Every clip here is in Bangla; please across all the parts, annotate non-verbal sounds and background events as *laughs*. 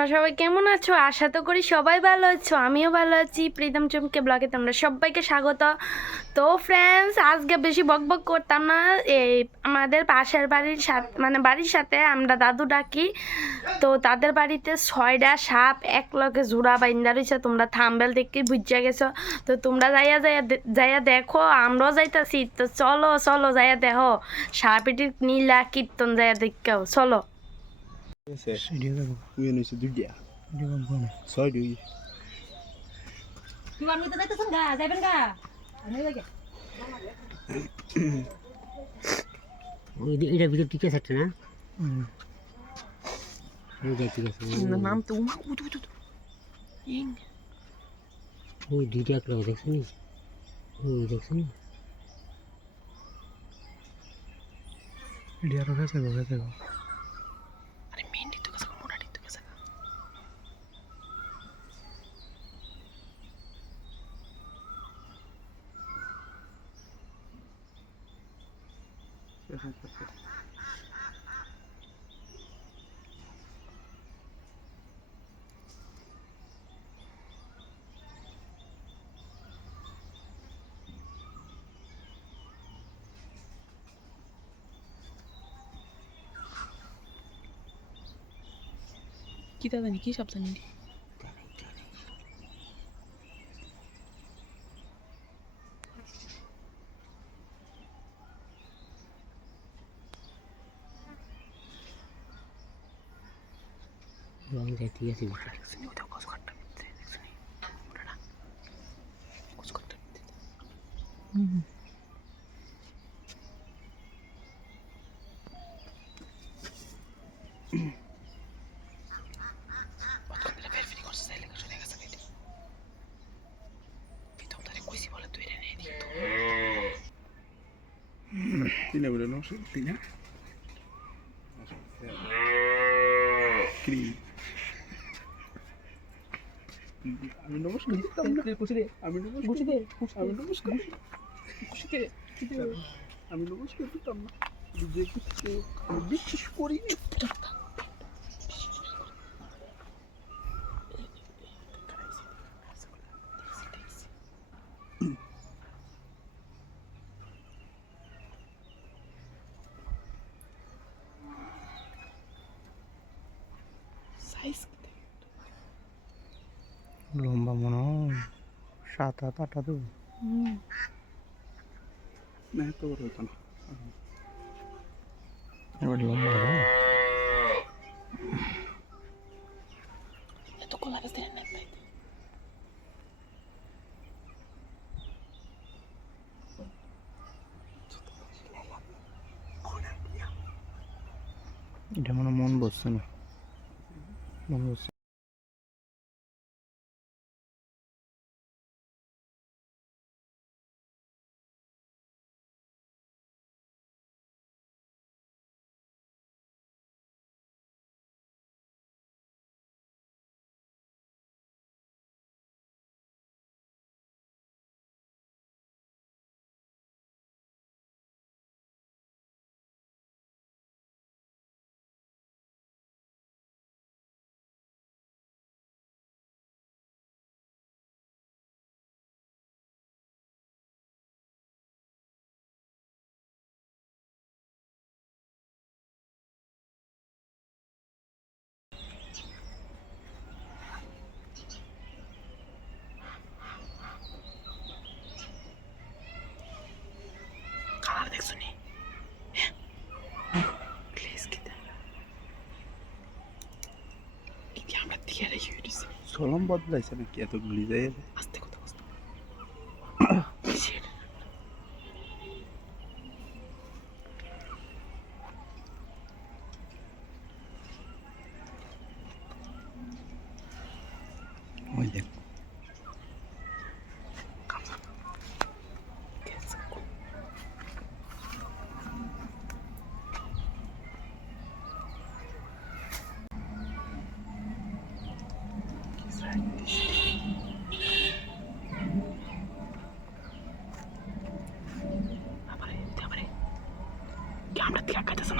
তোমরা সবাই কেমন আছো? আশা তো করি সবাই ভালো আছো, আমিও ভালো আছি। প্রীতম চমকে ব্লগে তোমরা সবাইকে স্বাগত। তো ফ্রেন্ডস আজকে বেশি বক বক করতাম না। এই আমাদের পাশের বাড়ির সাথে মানে বাড়ির সাথে আমরা দাদু ডাকি। তো তাদের বাড়িতে ছয়টা সাপ এক লগে জোড়া বাইন্দা রয়েছে তোমরা থাম্বেল দেখে বুঝা গেছো। তো তোমরা যাইয়া যাইয়া যাইয়া দেখো, আমরাও যাইতাছি। তো চলো চলো যাইয়া দেখো। সাপেটির নীলা কীর্তন যাইয়া দেখো চলো। এটার ভিতর ঠিক আছে একটা না নাম তো ওই দুইটা এক লোক ওই দেখছ নি আরও গো গো আরে মেন্ডি তো কাছে মোটাটি তো কাছে কি তা জানি কি সব জানি রং যায় ঠিক আছে সাইলে শুনে গেছে কেটে প্রীতম তারে কইছি বলে তুই রে। নেই দিত তিনে বলে নশো তিনে ক্রিম আমি নমস্কার। আমি নমস্কার আমি নমস্কার আমি নমস্কার দিতাম না বিজেপিকে কিছু বিশ্বাস করি লম্বা মনে হয়। সাত হাত আট হাত। না এত বড় হতো না। এবার লম্বা এত কলা গাছ না এটা মনে মন বসছে না। মন বসছে কালার দেখছ নি প্লিজ কি দেন কি আমরা দিকে রেখে সলম বদলাইছে নাকি? এতগুলি যায়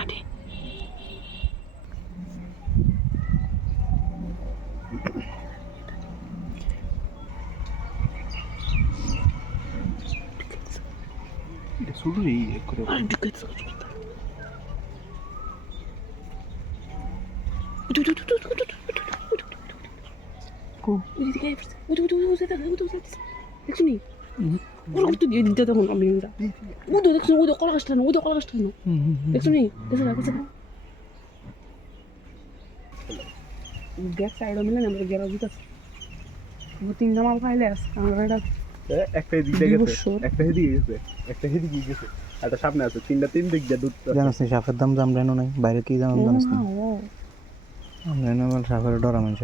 అది సుడు ఎక్కడ టికెట్స్ చూస్తారు లక్ష్మి দিকে না ওরা তো দিয়ে দিতে তখন আমি উদো দেখছ উদো কলা গাছটা উদো কলা গাছটা দেখছনি দেখছ না দেখছ দেখ সাইড মিলে আমরা গেরা দিতে তিন জামাল খাইলে আস আমরা এটা একটা এদিকে গেছে। একটা এদিকে গেছে একটা গেছে একটা সামনে আছে তিনটা তিন দিক দিয়ে দুধ জানাস নি সাপের দাম জামরানো নাই বাইরে কি দাম জানাস না জামরানো বল সাপের ডরা মানুষ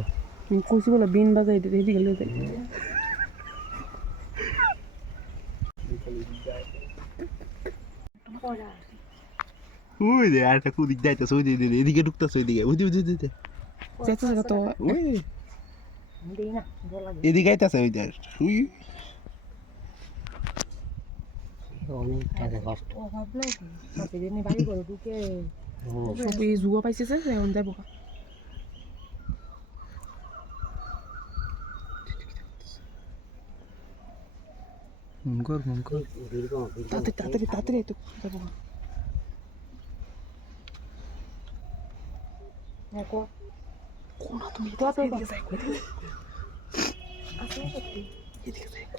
কইছি বলে বিন বাজাই দিতে এদিকে লয়ে যাই ওই দে আরেকটা কুদিক যাইতেছে ওই দিকে এদিকে ঢুকতেছে ওইদিকে। ওই দিকে ওই দিকে যেতে ওই এদিকে আইতাছে ওই দেখ শুই অনেক টাকা কষ্ট সব এই জুয়া পাইছে যে মন কর মন কর তাড়াতাড়ি তাড়াতাড়ি তাড়াতাড়ি তো যাব কোনা তুমি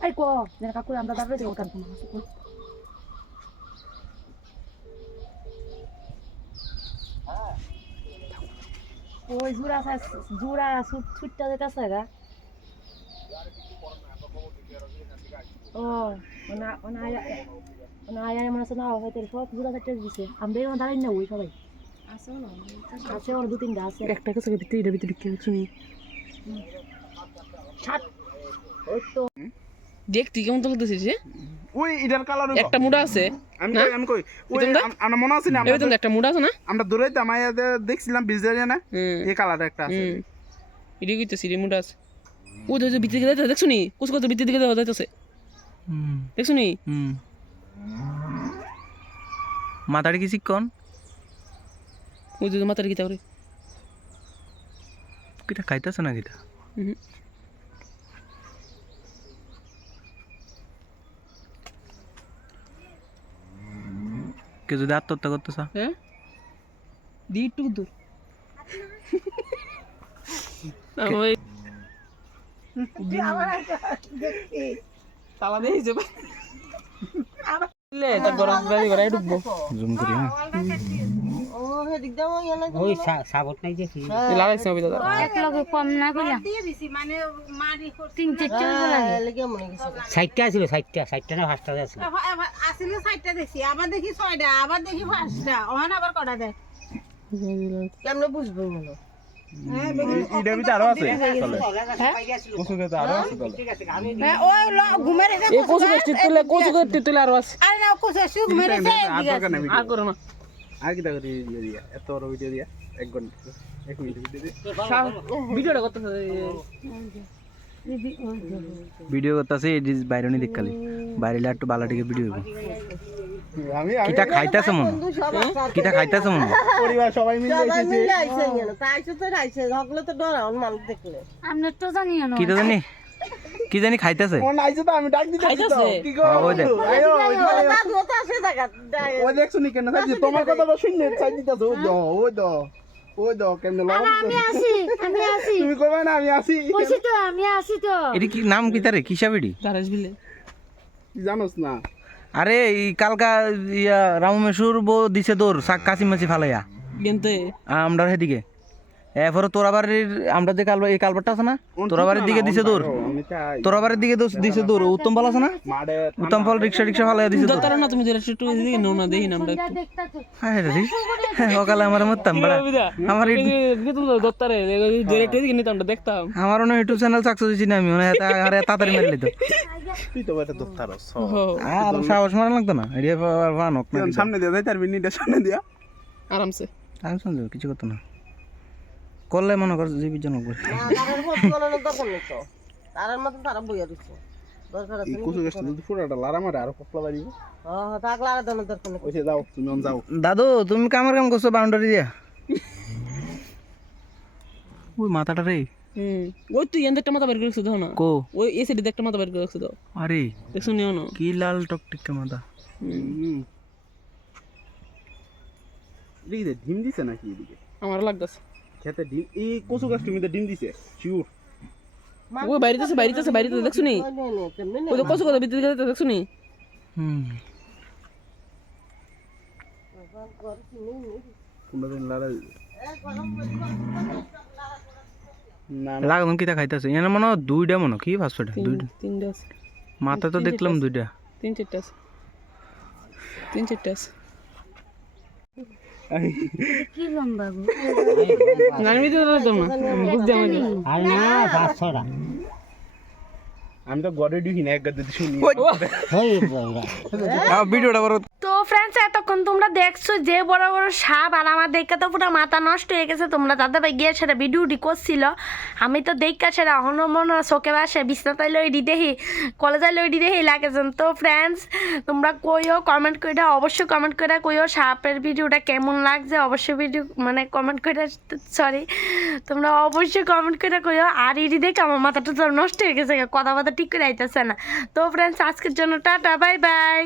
এই কো যেন কাকু আমরা তারপরে যাব কাকু ওই জুরা জুরা ছুটটা যেতেছে গা ও ওনা ওনা ওনা আয়া মনে হচ্ছে না হয়তো সব জুরা চারটে দিছে আমরা এখানে দাঁড়াই না ওই সবাই আছে ওর দু তিনটা আছে একটা কাছে ভিতরে এটা ভিতরে ঢুকে শুনি ছাট ওই তো দেখতি কেমন তো লাগতেছে যে? ওই ইডার কালার একটা মুড়া আছে। আমি না? কই আমি কই? ওই এরকম না? আম- আমরা মনে আছে না? আমরা একটা মুড়া আছে না? আমরা দৌড়াইতাম আয়া দেখছিলাম বিজদারিয়া না? এই কালার একটা আছে। কইতেছি মুড়া আছে। ও ভিতরে নি? কুচ কত ভিতরে দিকে যাইতেছে। দেখছ নি? হুম। মাথাটা কি চিকন ওই যে মাথার গীতা করে কিটা খাইতেছে না কিটা হুম কে যদি আত্মহত্যা করতে চা হ্যাঁ? দি একটু দূর। ওই তালা দিয়ে যাবে। হ্যাঁ দেখি কম না কইলা তিন চারটে লাগে। ষাটটা ছিল ষাটটা ষাটটা না পাঁচটা আছে আসলে সাইডটা দেখছি। আবার দেখি ছয়টা আবার দেখি পাঁচটা ওখানে আবার কটা দেখ কেমনে বুঝব ভিডিও। দিয়া এত বড় ভিডিও দিয়া এক ঘণ্টা এক মিনিট ভিডিও দিয়া। ভিডিওটা করতেছে ভিডিও করতেছে এই বাইরে নি দেখালি বাইরে একটু বালাটিকে ভিডিও আমি আমি কিটা খাইতেছে মনে? কিটা খাইতেছে মনে? পরিবার সবাই মিলে আমরা তো জানি না। কি জানি? কি জানি খাইতেছে? মন আইছে তো আমি ডাক দিতে তো। কি গো হ্যাঁ, ওই দেখ। আয়ো ওই দেখছ নি কেন? তোমার কথা দিতাছ। ওই ওই ওই কেমনে লাভ আমি আমি আছি তুমি কইবা না আমি আসি। কইছি তো আমি আছি তো। এটি কি নাম কি তারে? কিসা বিড়ি বিলে। জানোস না? আরে এই কালকা ইয়া রামমেশুর বো দিছে দৌড় শাক কাশি মাছি ফালাইয়া। কিন্তু আমরা সেদিকে এরপরে তোরা বাড়ির আমরা যে কালবা এই কালবারটা আছে না? তোরা বাড়ির দিকে দিছে দৌড় আমি চাই। তোরা বাড়ির দিকে দোস- দিছে দৌড় উত্তম পাল আছে না? উত্তম পাল রিক্সা রিক্সা ফালাইয়া দিছে দত্তর না তুমি একটু এদিকে নাও না দেখি না আমরা একটু। হ্যাঁ রে হ্যাঁ, সকালে আমার মরতাম বেড়া। আমার দত্তরে এদিকে নিতাম দেখতাম। আমার অনেক ইউটিউব চ্যানেল সাকসেস না আমি মানে আরে তাড়াতাড়ি মেরে লিত তুই তো এটা দোস্তারস আর সাহস মারা লাগতো না? এরিয়া তুই সামনে দিয়া যাই তার মিনিটে সামনে দিয়া। আরামসে। আমি শুনছো কিছু করতো না। করলে মনে কর জীবিত জনক করে এই কুসু গাছটা যদি পুরাটা লারা মারে আরও পকলা বাড়িব ওইসে যাও তুমি অন যাও। দাদু তুমি কামার কাম করছ বাউন্ডারি দিয়া? *laughs* ওই মাথাটা রে। ওই তুই এনদের একটা মাথা বের করে রাখছো না। কো? ওই এই সাইডে একটা মাথা বের করে রাখছো দাও আরে দেখছ নিও না। কি লাল টকটকে মাথা। ডিম দিছে নাকি এদিকে? আমার লাগতেছে। খেতে ডিম এই কচু গাছ তুমি ডিম দিছে শিওর ওই বাইরে আছে বাইরে আছে বাইরে দেখছ নি? ওই তো কত কথা ভিতরে গেলে দেখছ নি? হুম। কোনটা দিন লালা না না। লাগাম কিতা খাইতেছে। এনে মনে দুইটা মনে কি ফার্স্ট দুইটা। তিনটা আছে। মাথা তো দেখলাম দুইটা। তিন চারটা আছে। তিন চারটা আছে। কি লম্বা গো আমি দিতে পারতাম না বুঝতে আমাকে আর না পাঁচশোটা আমি তো গড়ে ঢুকি না একবার যদি শুনি হই ভিডিওটা বড়। তো ফ্রেন্ডস এতক্ষণ তোমরা দেখছ যে বড় বড় সাপ আর আমার দেখে তো পুরো মাথা নষ্ট হয়ে গেছে। তোমরা দাদা ভাই গিয়ে সেটা ভিডিও ভিডিওটি করছিল। আমি তো দেখা সেটা অহন মন চোখে বাসে। বিছনাতাই লইডি দেখি কলেজায় লইডি দেখি লাগেছেন তো ফ্রেন্ডস তোমরা কইও কমেন্ট করে অবশ্যই কমেন্ট করে কইও সাপের ভিডিওটা কেমন লাগছে। অবশ্যই ভিডিও মানে কমেন্ট করে সরি তোমরা অবশ্যই কমেন্ট করে কইও। আর ইডি দেখে আমার মাথাটা নষ্ট হয়ে গেছে কথা কথা ঠিক করে আইতেছে না। তো ফ্রেন্ডস আজকের জন্য টাটা বাই বাই